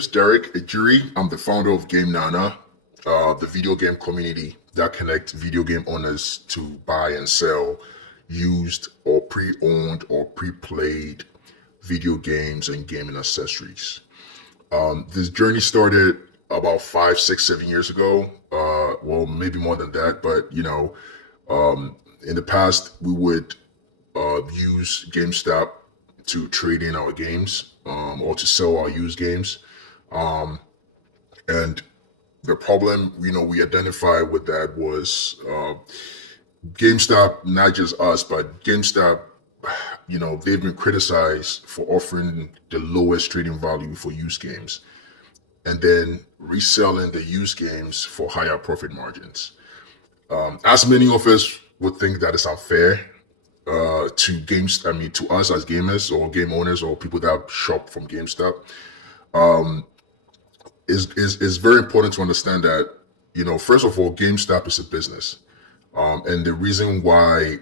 is Derek Ejiri. I'm the founder of GameNana, the video game community that connects video game owners to buy and sell used or pre-owned or pre-played video games and gaming accessories. This journey started about 5, 6, 7 years ago. Well, maybe more than that, but in the past we would use GameStop to trade in our games or to sell our used games. Um, and the problem, we identified with that was GameStop, not just us, but GameStop, they've been criticized for offering the lowest trading value for used games and then reselling the used games for higher profit margins. As many of us would think that is unfair, to us as gamers or game owners or people that shop from GameStop, um, is very important to understand that, first of all, GameStop is a business. And the reason why,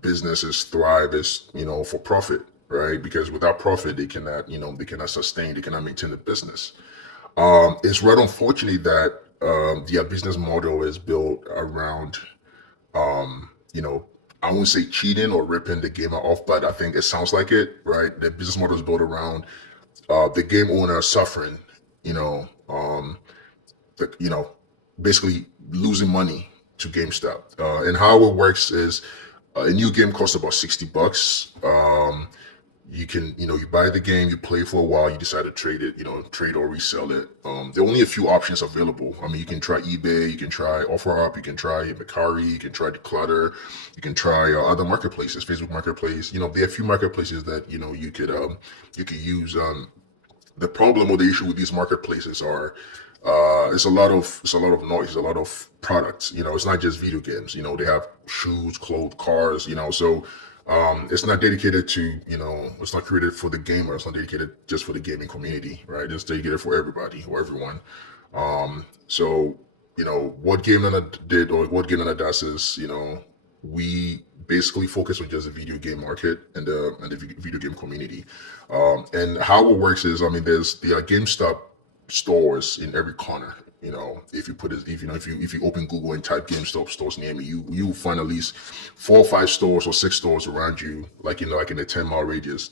businesses thrive is, for profit, right? Because without profit, they cannot sustain, they cannot maintain the business. It's right unfortunate that their business model is built around, um, you know, I won't say cheating or ripping the gamer off, but I think it sounds like it, right? The business model is built around the game owner suffering, you know, um, the, you know, basically losing money to GameStop. And how it works is a new game costs about $60. You can, you buy the game, you play for a while, you decide to trade it, trade or resell it. There are only a few options available. I mean, you can try eBay, you can try OfferUp, you can try Mercari, you can try Declutter, you can try other marketplaces, Facebook Marketplace. There are a few marketplaces that you could use. The problem or the issue with these marketplaces are it's a lot of noise, a lot of products. It's not just video games. They have shoes, clothes, cars. So it's not dedicated to, it's not created for the gamer. It's not dedicated just for the gaming community, right? It's dedicated for everybody or everyone. So what Game Nana did or what Game Nana does is, we basically focus on just the video game market and the video game community. And how it works is, I mean, there are GameStop stores in every corner. If you put it, if you open Google and type GameStop stores near me, you find at least 4 or 5 stores or 6 stores around you, like in a 10-mile radius.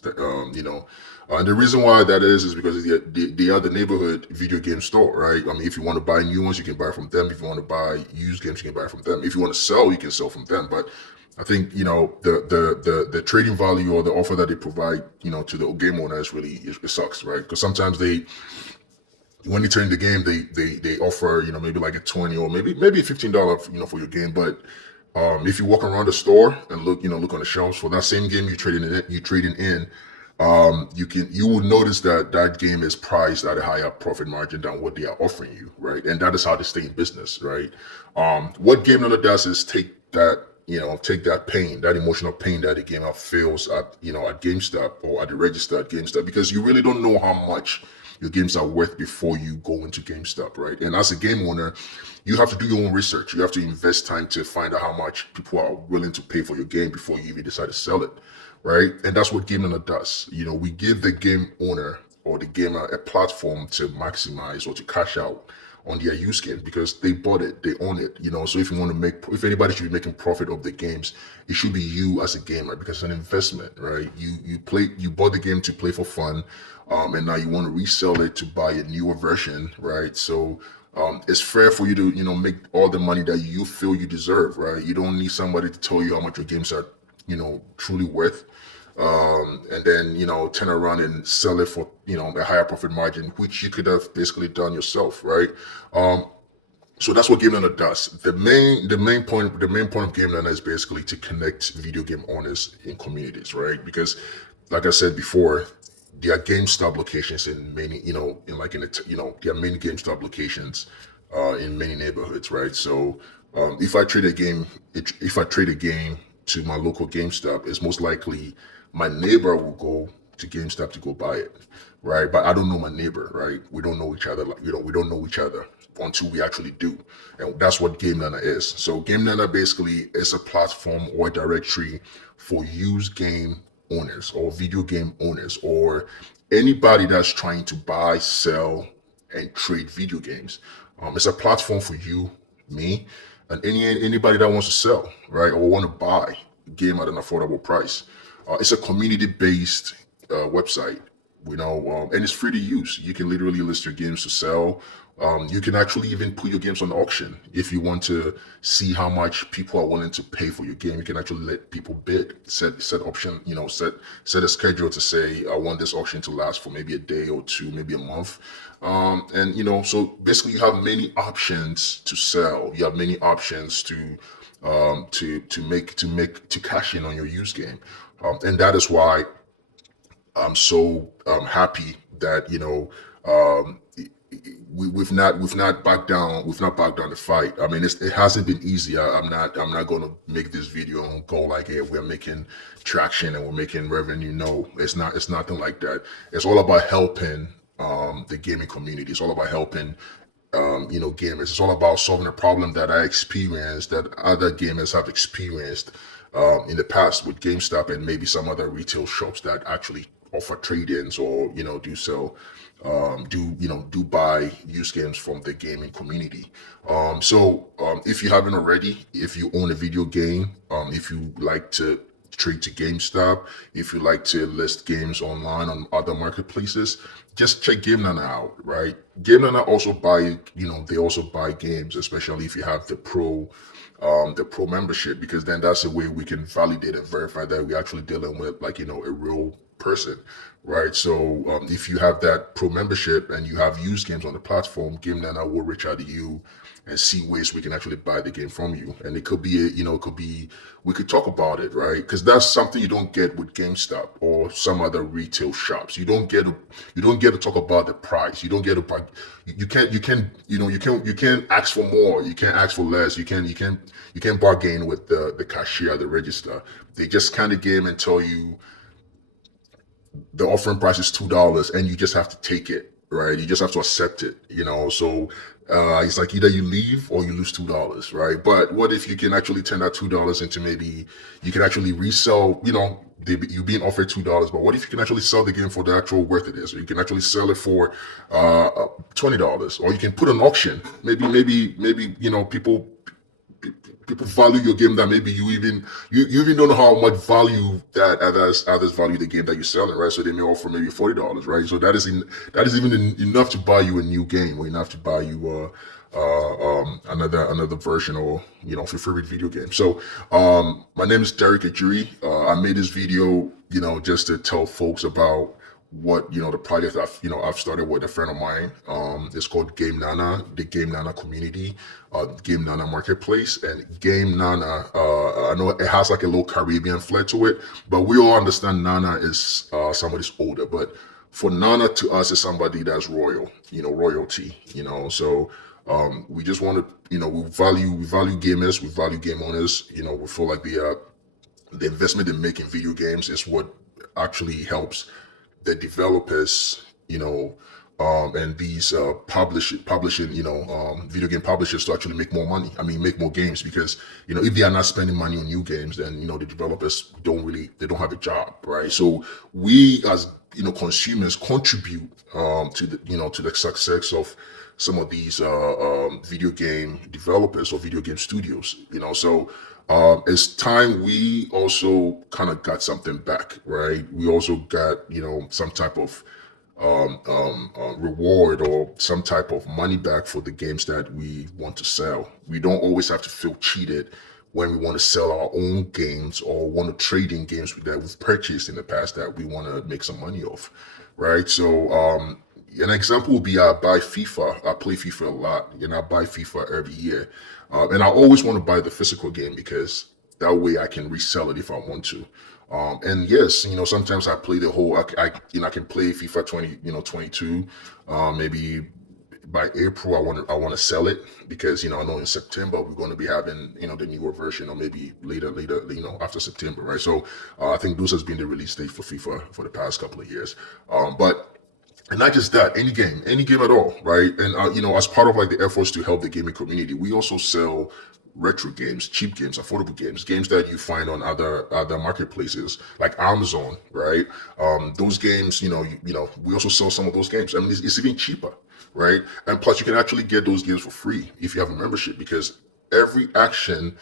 And the reason why that is because they are the neighborhood video game store, right? I mean, if you want to buy new ones, you can buy from them. If you want to buy used games, you can buy from them. If you want to sell, you can sell from them. But I think the trading value or the offer that they provide, to the game owners really it sucks, right? Because sometimes when they turn the game, they offer maybe like a 20 or maybe $15 for your game. But if you walk around the store and look on the shelves for that same game you trading in, you will notice that that game is priced at a higher profit margin than what they are offering you, right? And that is how they stay in business, right? What Game Nana does is take that pain, that emotional pain that the gamer feels at GameStop or at the register at GameStop, because you really don't know how much your games are worth before you go into GameStop, right? And as a game owner, you have to do your own research. You have to invest time to find out how much people are willing to pay for your game before you even decide to sell it, right? And that's what Game Nana does. We give the game owner or the gamer a platform to maximize or to cash out on their use game because they bought it, they own it. So if anybody should be making profit of the games, it should be you as a gamer because it's an investment, right? You bought the game to play for fun, and now you want to resell it to buy a newer version, right? So it's fair for you to make all the money that you feel you deserve, right? You don't need somebody to tell you how much your games are truly worth, and then turn around and sell it for a higher profit margin, which you could have basically done yourself, right? So that's what Game Nana does. The main point of Game Nana is basically to connect video game owners in communities, right? Because, like I said before, there are GameStop locations in many, there are many GameStop locations in many neighborhoods, right? So if I trade a game to my local GameStop, it's most likely my neighbor will go to GameStop to go buy it, right? But I don't know my neighbor, right? We don't know each other, we don't know each other until we actually do. And that's what Game Nana is. So Game Nana basically is a platform or a directory for used game owners or video game owners or anybody that's trying to buy, sell, and trade video games. It's a platform for you, me, and anybody that wants to sell, right, or want to buy a game at an affordable price. It's a community-based website, and it's free to use. You can literally list your games to sell. You can actually even put your games on auction if you want to see how much people are willing to pay for your game. You can actually let people bid, set option, set a schedule to say, I want this auction to last for maybe a day or two, maybe a month. And so basically you have many options to sell. You have many options to cash in on your used game. And that is why I'm so happy that we've not backed down the fight. I mean, it hasn't been easy. I'm not going to make this video and go like, hey, we're making traction and we're making revenue. No, it's nothing like that. It's all about helping the gaming community. It's all about helping gamers. It's all about solving a problem that I experienced, that other gamers have experienced in the past with GameStop and maybe some other retail shops that actually offer trade-ins or do sell, do buy used games from the gaming community. If you haven't already, if you own a video game, if you like to trade to GameStop, if you like to list games online on other marketplaces, just check GameNana out, right? GameNana also they also buy games, especially if you have the pro membership, because then that's the way we can validate and verify that we're actually dealing with a real person, right? So if you have that pro membership and you have used games on the platform, GameNana will reach out to you and see ways we can actually buy the game from you. And it could be, we could talk about it, right? Because that's something you don't get with GameStop or some other retail shops. You don't get to talk about the price. You don't get to buy. You can't ask for more. You can't ask for less. You can't bargain with the cashier at the register. They just kind of game and tell you the offering price is $2 and you just have to take it, right? You just have to accept it, so it's like either you leave or you lose $2, right? But what if you can actually turn that $2 into, maybe you can actually resell, you being offered $2, but what if you can actually sell the game for the actual worth it is? Or you can actually sell it for $20, or you can put an auction. Maybe people value your game that maybe you even don't know how much value that others value the game that you're selling, right? So they may offer maybe $40, right? So that is even enough to buy you a new game, or enough to buy you another version, or of your favorite video game. So my name is Derek Ajuri. I made this video just to tell folks about what the project I've started with a friend of mine. It's called GameNana, the GameNana Community, GameNana Marketplace. And GameNana, I know it has like a little Caribbean flair to it, but we all understand Nana is somebody's older, but for Nana, to us, is somebody that's royal, royalty, so we just want to, we value gamers, we value game owners. We feel like the investment in making video games is what actually helps the developers, and these publishing, video game publishers to actually make more money. I mean, make more games, because if they are not spending money on new games, then the developers they don't have a job, right? So we as consumers contribute to the success of some of these video game developers or video game studios. So it's time we also kind of got something back, right? We also got some type of reward or some type of money back for the games that we want to sell. We don't always have to feel cheated when we want to sell our own games or want to trade in games that we've purchased in the past that we want to make some money off, right? So an example would be, I buy FIFA. I play FIFA a lot, and I buy FIFA every year. And I always want to buy the physical game, because that way I can resell it if I want to. And yes, sometimes I play the whole, I can play FIFA 22, maybe by April I want to sell it, because I know in September we're going to be having the newer version, or maybe later after September, right? So I think those has been the release date for FIFA for the past couple of years. And not just that, any game at all, right? And as part of like the efforts to help the gaming community, we also sell retro games, cheap games, affordable games, games that you find on other marketplaces like Amazon, right? Those games, we also sell some of those games. I mean, it's even cheaper, right? And plus, you can actually get those games for free if you have a membership, because every action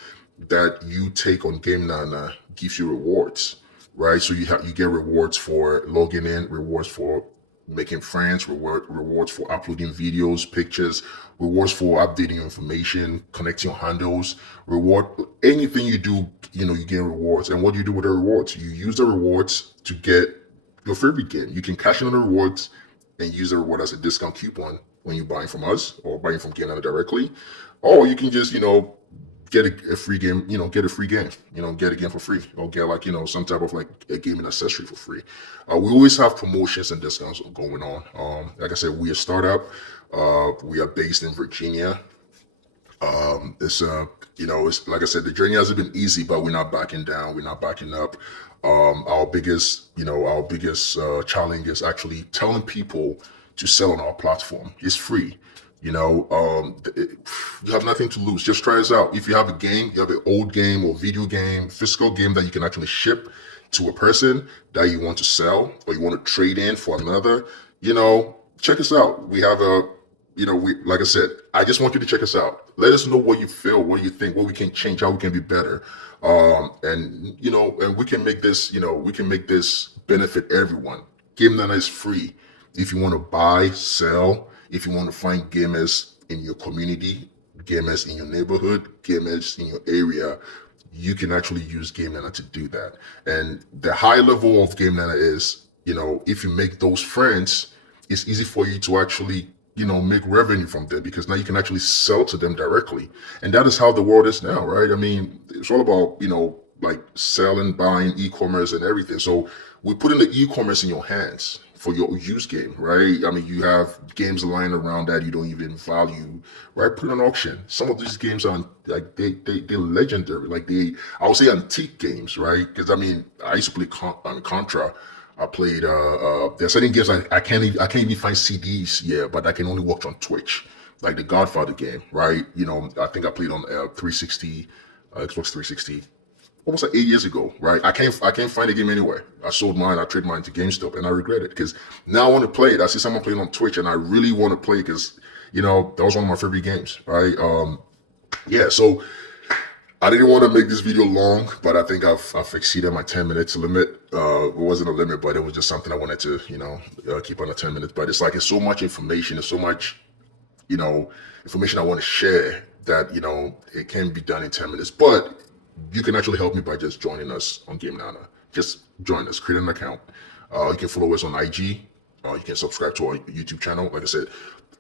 that you take on GameNana gives you rewards, right? So you get rewards for logging in, rewards for making friends, rewards for uploading videos, pictures, rewards for updating information, connecting handles, reward anything you do, you get rewards. And what do you do with the rewards? You use the rewards to get your favorite game. You can cash in on the rewards and use the reward as a discount coupon when you're buying from us or buying from GameNana directly. Or you can just, get a free game, get a free game, get a game for free, or get like, some type of like a gaming accessory for free. We always have promotions and discounts going on. Like I said, we are a startup. We are based in Virginia. It's like I said, the journey hasn't been easy, but we're not backing down. We're not backing up. Our biggest challenge is actually telling people to sell on our platform. It's free. You have nothing to lose. Just try us out. If you have a game, you have an old game or video game, physical game that you can actually ship to a person that you want to sell or you want to trade in for another, check us out. We have like I said, I just want you to check us out. Let us know what you feel, what you think, what we can change, how we can be better. And we can make this, benefit everyone. GameNana is free. If you want to buy, sell, if you want to find gamers in your community, gamers in your neighborhood, gamers in your area, you can actually use GameNana to do that. And the high level of GameNana is, if you make those friends, it's easy for you to actually, make revenue from them, because now you can actually sell to them directly. And that is how the world is now, right? I mean, it's all about, like selling, buying, e-commerce and everything. So we're putting the e-commerce in your hands for your used game, right? I mean, you have games lying around that you don't even value, right? Put it on auction. Some of these games are like they're legendary, like I would say antique games, right? Because I mean, I used to play Contra. I played there's certain games I can't even find CDs, yeah, but I can only watch on Twitch, like the Godfather game, right? I think I played on 360, Xbox 360. Almost like 8 years ago, right? I can't find the game anywhere. I sold mine, I traded mine to GameStop, and I regret it because now I want to play it. I see someone playing on Twitch, and I really want to play because that was one of my favorite games, right? Yeah. So I didn't want to make this video long, but I think I've exceeded my 10 minutes limit. It wasn't a limit, but it was just something I wanted to keep on the 10 minutes. But it's so much information, there's so much information I want to share that it can be done in 10 minutes, but you can actually help me by just joining us on GameNana. Just join us, create an account. You can follow us on IG. You can subscribe to our YouTube channel. Like I said,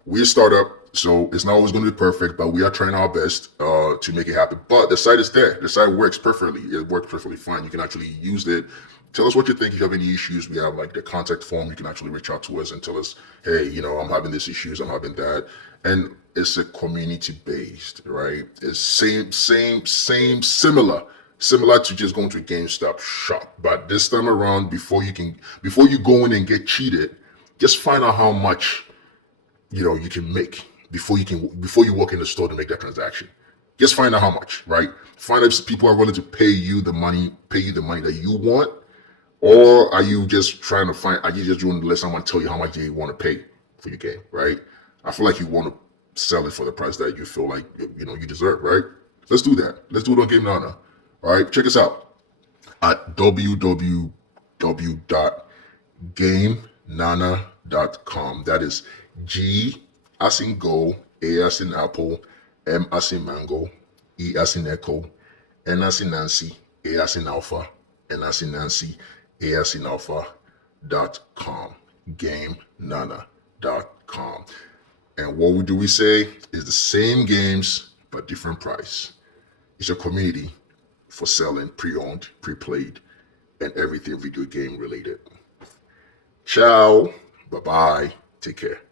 we're a startup, so it's not always going to be perfect, but we are trying our best to make it happen. But the site is there. The site works perfectly. It works perfectly fine. You can actually use it. Tell us what you think. If you have any issues, we have like the contact form. You can actually reach out to us and tell us, hey, I'm having these issues, I'm having that. And it's a community based, right? It's similar to just going to a GameStop shop. But this time around, before you go in and get cheated, just find out how much you can make before you walk in the store to make that transaction. Just find out how much, right? Find out if people are willing to pay you the money that you want, or are you just doing to let someone tell you how much they want to pay for your game, right? I feel like you want to sell it for the price that you feel like you deserve, right? Let's do that. Let's do it on GameNana. All right, check us out at www.gamenana.com. That is G as in go, A as in apple, M as in mango, E as in echo, N as in Nancy, A as in alpha, N as in Nancy, A as in alpha.com. GameNana.com. And what we say is the same games, but different price. It's a community for selling pre-owned, pre-played, and everything video game related. Ciao. Bye-bye. Take care.